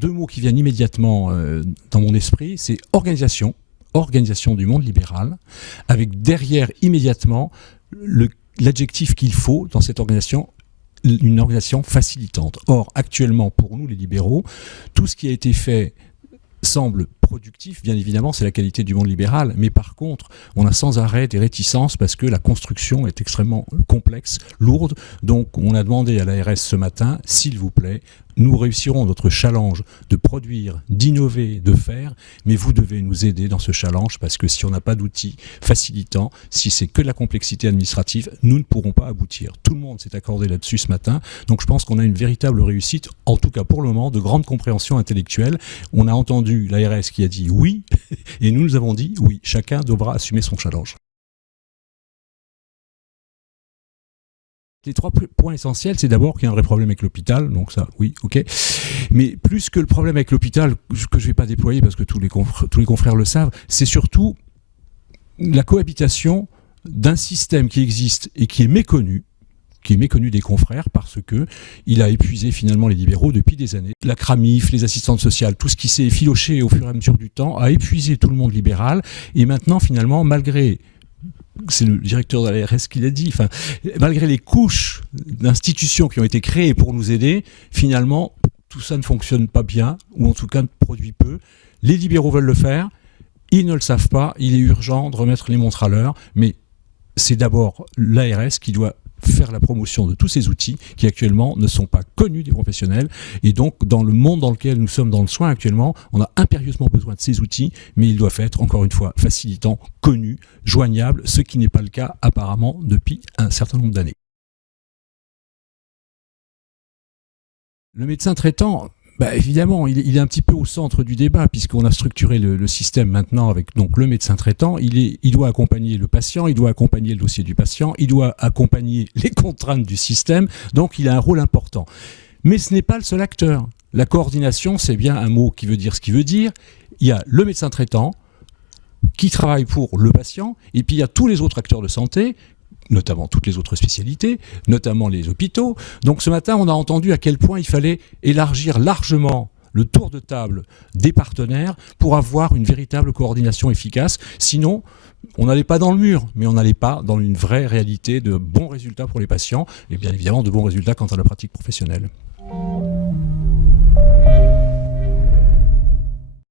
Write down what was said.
deux mots qui viennent immédiatement dans mon esprit, c'est organisation, organisation du monde libéral, avec derrière immédiatement l'adjectif qu'il faut dans cette organisation, une organisation facilitante. Or, actuellement, pour nous les libéraux, tout ce qui a été fait semble productif, bien évidemment, c'est la qualité du monde libéral, mais par contre, on a sans arrêt des réticences parce que la construction est extrêmement complexe, lourde, donc on a demandé à l'ARS ce matin, s'il vous plaît, nous réussirons notre challenge de produire, d'innover, de faire, mais vous devez nous aider dans ce challenge parce que si on n'a pas d'outils facilitants, si c'est que de la complexité administrative, nous ne pourrons pas aboutir. Tout le monde s'est accordé là-dessus ce matin, donc je pense qu'on a une véritable réussite, en tout cas pour le moment, de grande compréhension intellectuelle. On a entendu l'ARS qui a dit oui, et nous avons dit oui, chacun devra assumer son challenge. Les trois points essentiels, c'est d'abord qu'il y a un vrai problème avec l'hôpital, donc ça, oui, ok. Mais plus que le problème avec l'hôpital, que je ne vais pas déployer parce que tous les confrères le savent, c'est surtout la cohabitation d'un système qui existe et qui est méconnu des confrères parce qu'il a épuisé finalement les libéraux depuis des années. La CRAMIF, les assistantes sociales, tout ce qui s'est effiloché au fur et à mesure du temps a épuisé tout le monde libéral et maintenant finalement, malgré... c'est le directeur de l'ARS qui l'a dit, enfin, malgré les couches d'institutions qui ont été créées pour nous aider, finalement, tout ça ne fonctionne pas bien, ou en tout cas ne produit peu. Les libéraux veulent le faire, ils ne le savent pas, il est urgent de remettre les montres à l'heure, mais c'est d'abord l'ARS qui doit faire la promotion de tous ces outils qui actuellement ne sont pas connus des professionnels. Et donc, dans le monde dans lequel nous sommes dans le soin actuellement, on a impérieusement besoin de ces outils, mais ils doivent être, encore une fois, facilitants, connus, joignables, ce qui n'est pas le cas apparemment depuis un certain nombre d'années. Le médecin traitant, évidemment, il est un petit peu au centre du débat puisqu'on a structuré le système maintenant avec donc, le médecin traitant. Il doit accompagner le patient, il doit accompagner le dossier du patient, il doit accompagner les contraintes du système, donc il a un rôle important. Mais ce n'est pas le seul acteur. La coordination, c'est bien un mot qui veut dire ce qu'il veut dire. Il y a le médecin traitant qui travaille pour le patient et puis il y a tous les autres acteurs de santé, notamment toutes les autres spécialités, notamment les hôpitaux. Donc ce matin, on a entendu à quel point il fallait élargir largement le tour de table des partenaires pour avoir une véritable coordination efficace. Sinon, on n'allait pas dans le mur, mais on n'allait pas dans une vraie réalité de bons résultats pour les patients et bien évidemment de bons résultats quant à la pratique professionnelle.